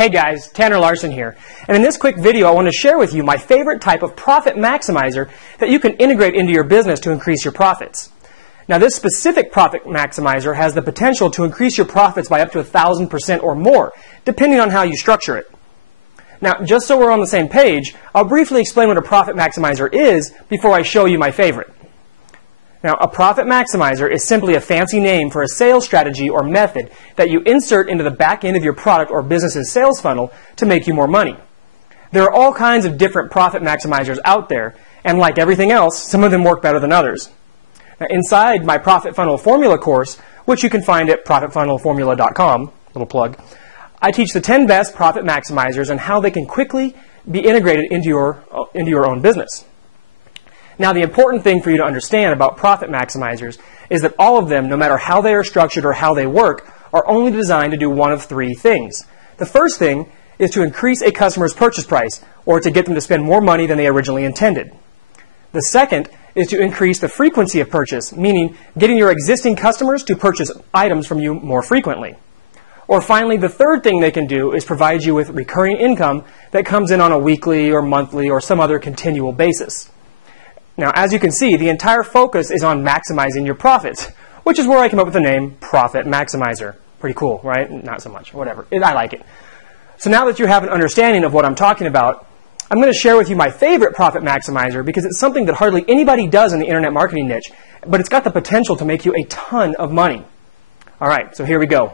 Hey guys, Tanner Larsson here, and in this quick video I want to share with you my favorite type of profit maximizer that you can integrate into your business to increase your profits. Now this specific profit maximizer has the potential to increase your profits by up to 1,000% or more, depending on how you structure it. Now just so we're on the same page, I'll briefly explain what a profit maximizer is before I show you my favorite. Now, a profit maximizer is simply a fancy name for a sales strategy or method that you insert into the back end of your product or business's sales funnel to make you more money. There are all kinds of different profit maximizers out there, and like everything else, some of them work better than others. Now, inside my Profit Funnel Formula course, which you can find at profitfunnelformula.com, little plug, I teach the 10 best profit maximizers and how they can quickly be integrated into your own business. Now, the important thing for you to understand about profit maximizers is that all of them, no matter how they are structured or how they work, are only designed to do one of three things. The first thing is to increase a customer's purchase price, or to get them to spend more money than they originally intended. The second is to increase the frequency of purchase, meaning getting your existing customers to purchase items from you more frequently. Or finally, the third thing they can do is provide you with recurring income that comes in on a weekly or monthly or some other continual basis. Now, as you can see, the entire focus is on maximizing your profits, which is where I came up with the name Profit Maximizer. Pretty cool, right? Not so much, whatever. I like it. So now that you have an understanding of what I'm talking about, I'm going to share with you my favorite Profit Maximizer because it's something that hardly anybody does in the internet marketing niche, but it's got the potential to make you a ton of money. All right, so here we go.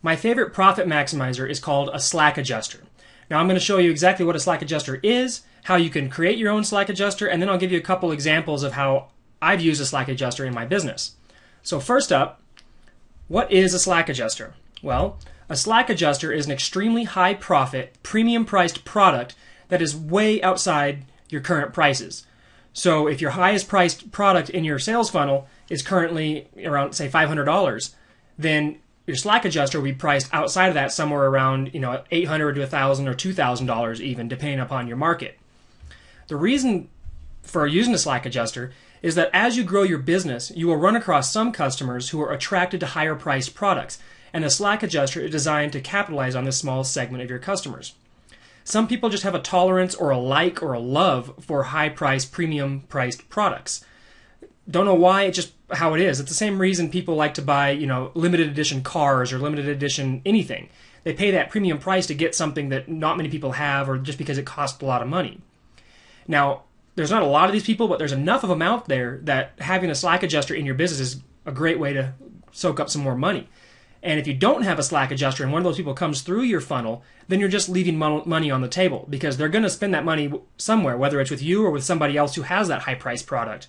My favorite Profit Maximizer is called a Slack Adjuster. Now I'm going to show you exactly what a Slack Adjuster is, how you can create your own Slack Adjuster, and then I'll give you a couple examples of how I've used a Slack Adjuster in my business. So first up, what is a Slack Adjuster? Well, a Slack Adjuster is an extremely high profit, premium priced product that is way outside your current prices. So if your highest priced product in your sales funnel is currently around, say, $500, then your Slack Adjuster will be priced outside of that, somewhere around $800 to $1,000 or $2,000 even, depending upon your market. The reason for using a Slack Adjuster is that as you grow your business, you will run across some customers who are attracted to higher priced products, and the Slack Adjuster is designed to capitalize on this small segment of your customers. Some people just have a tolerance or a like or a love for high priced, premium priced products. Don't know why, it's just how it is. It's the same reason people like to buy, limited edition cars or limited edition anything. They pay that premium price to get something that not many people have, or just because it costs a lot of money. Now, there's not a lot of these people, but there's enough of them out there that having a Slack Adjuster in your business is a great way to soak up some more money. And if you don't have a Slack Adjuster and one of those people comes through your funnel, then you're just leaving money on the table, because they're going to spend that money somewhere, whether it's with you or with somebody else who has that high-priced product.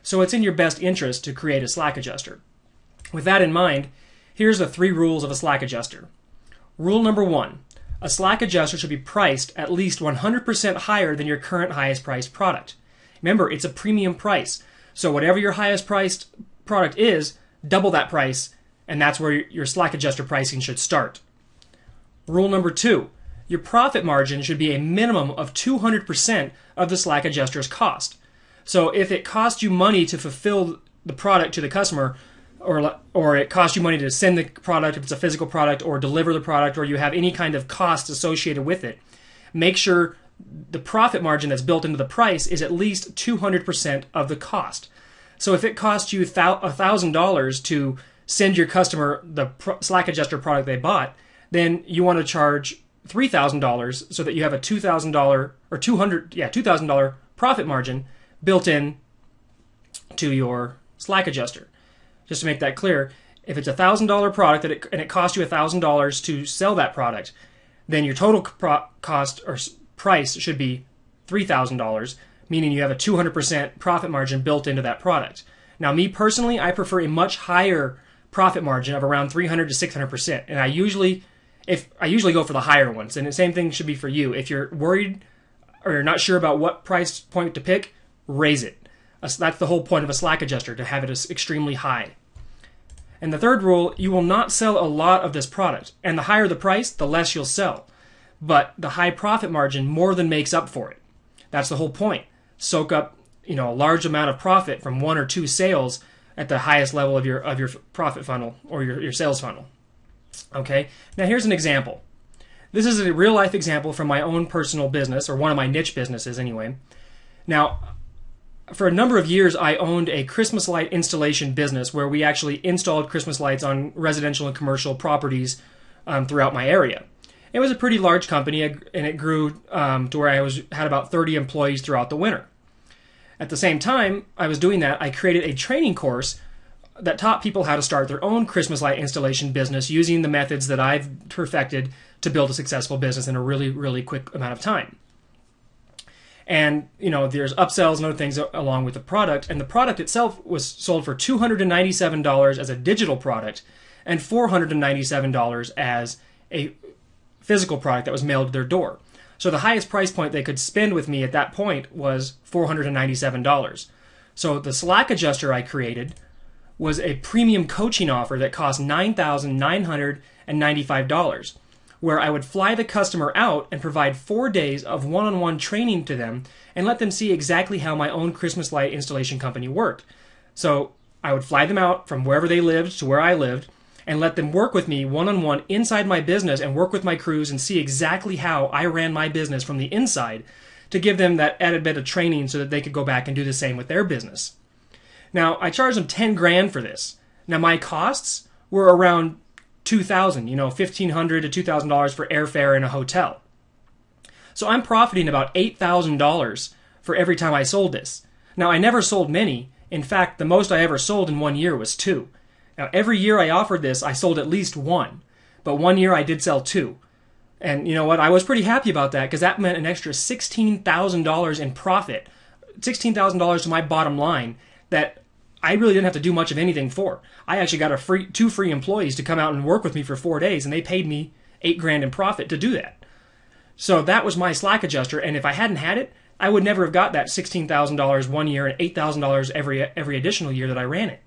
So it's in your best interest to create a Slack Adjuster. With that in mind, here's the 3 rules of a Slack Adjuster. Rule number 1. A Slack Adjuster should be priced at least 100% higher than your current highest priced product. Remember, it's a premium price. So whatever your highest priced product is, double that price, and that's where your Slack Adjuster pricing should start. Rule number 2. Your profit margin should be a minimum of 200% of the Slack Adjuster's cost. So if it costs you money to fulfill the product to the customer, or it costs you money to send the product if it's a physical product, or deliver the product, or you have any kind of cost associated with it, make sure the profit margin that's built into the price is at least 200% of the cost. So if it costs you $1,000 to send your customer the Slack Adjuster product they bought, then you want to charge $3,000 so that you have a $2,000 or $2,000 profit margin built in to your Slack Adjuster. Just to make that clear, if it's a $1,000 product and it costs you $1,000 to sell that product, then your total cost or price should be $3,000, meaning you have a 200% profit margin built into that product. Now, me personally, I prefer a much higher profit margin of around 300 to 600%, and I usually go for the higher ones. And the same thing should be for you. If you're worried or you're not sure about what price point to pick, raise it. That's the whole point of a Slack Adjuster, to have it extremely high. And the third rule, you will not sell a lot of this product. And the higher the price, the less you'll sell. But the high profit margin more than makes up for it. That's the whole point. Soak up, a large amount of profit from 1 or 2 sales at the highest level of your profit funnel or your sales funnel. Okay, now here's an example. This is a real life example from my own personal business, or one of my niche businesses anyway. Now, for a number of years, I owned a Christmas light installation business where we actually installed Christmas lights on residential and commercial properties throughout my area. It was a pretty large company, and it grew to where I had about 30 employees throughout the winter. At the same time I was doing that, I created a training course that taught people how to start their own Christmas light installation business using the methods that I've perfected to build a successful business in a really, really quick amount of time. And, you know, there's upsells and other things along with the product. And the product itself was sold for $297 as a digital product and $497 as a physical product that was mailed to their door. So the highest price point they could spend with me at that point was $497. So the slack adjuster I created was a premium coaching offer that cost $9,995, where I would fly the customer out and provide 4 days of one-on-one training to them and let them see exactly how my own Christmas light installation company worked. So I would fly them out from wherever they lived to where I lived and let them work with me one-on-one inside my business and work with my crews and see exactly how I ran my business from the inside, to give them that added bit of training so that they could go back and do the same with their business. Now, I charged them 10 grand for this. Now, my costs were around $2,000, $1,500 to $2,000 for airfare and a hotel. So I'm profiting about $8,000 for every time I sold this. Now, I never sold many. In fact, the most I ever sold in 1 year was 2. Now, every year I offered this, I sold at least 1. But 1 year I did sell 2. And you know what? I was pretty happy about that, because that meant an extra $16,000 in profit, $16,000 to my bottom line that I really didn't have to do much of anything for. I actually got two free employees to come out and work with me for 4 days, and they paid me $8 grand in profit to do that. So that was my slack adjuster, and if I hadn't had it, I would never have got that $16,000 1 year and $8,000 every additional year that I ran it.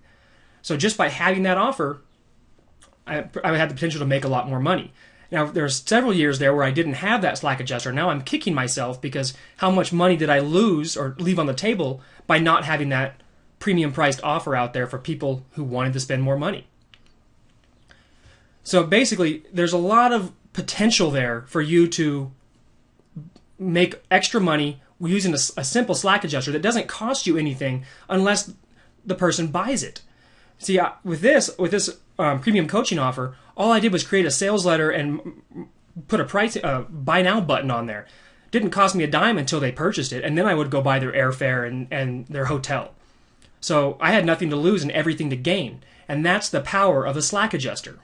So just by having that offer, I had the potential to make a lot more money. Now, there's several years there where I didn't have that slack adjuster. Now I'm kicking myself because how much money did I lose or leave on the table by not having that premium priced offer out there for people who wanted to spend more money. So basically, there's a lot of potential there for you to make extra money using a simple slack adjuster that doesn't cost you anything unless the person buys it. See, with this premium coaching offer, all I did was create a sales letter and put a buy now button on there. Didn't cost me a dime until they purchased it, and then I would go buy their airfare and their hotel. So I had nothing to lose and everything to gain. And that's the power of a slack adjuster.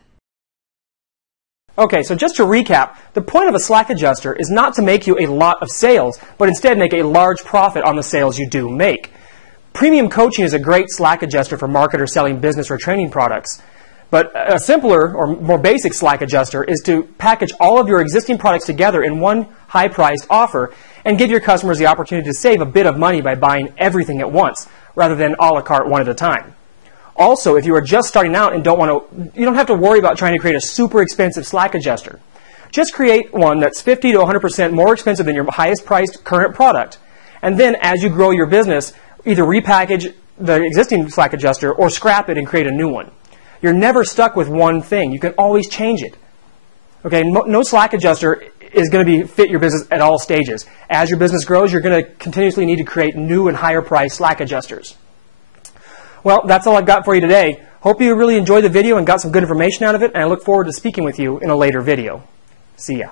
Okay, so just to recap, the point of a slack adjuster is not to make you a lot of sales, but instead make a large profit on the sales you do make. Premium coaching is a great slack adjuster for marketers selling business or training products. But a simpler or more basic slack adjuster is to package all of your existing products together in one high-priced offer and give your customers the opportunity to save a bit of money by buying everything at once, rather than a la carte one at a time. Also, if you are just starting out and you don't have to worry about trying to create a super expensive slack adjuster. Just create one that's 50 to 100% more expensive than your highest priced current product. And then as you grow your business, either repackage the existing slack adjuster or scrap it and create a new one. You're never stuck with one thing. You can always change it. Okay, no slack adjuster is going to fit your business at all stages. As your business grows, you're going to continuously need to create new and higher priced slack adjusters. Well, that's all I've got for you today. Hope you really enjoyed the video and got some good information out of it, and I look forward to speaking with you in a later video. See ya.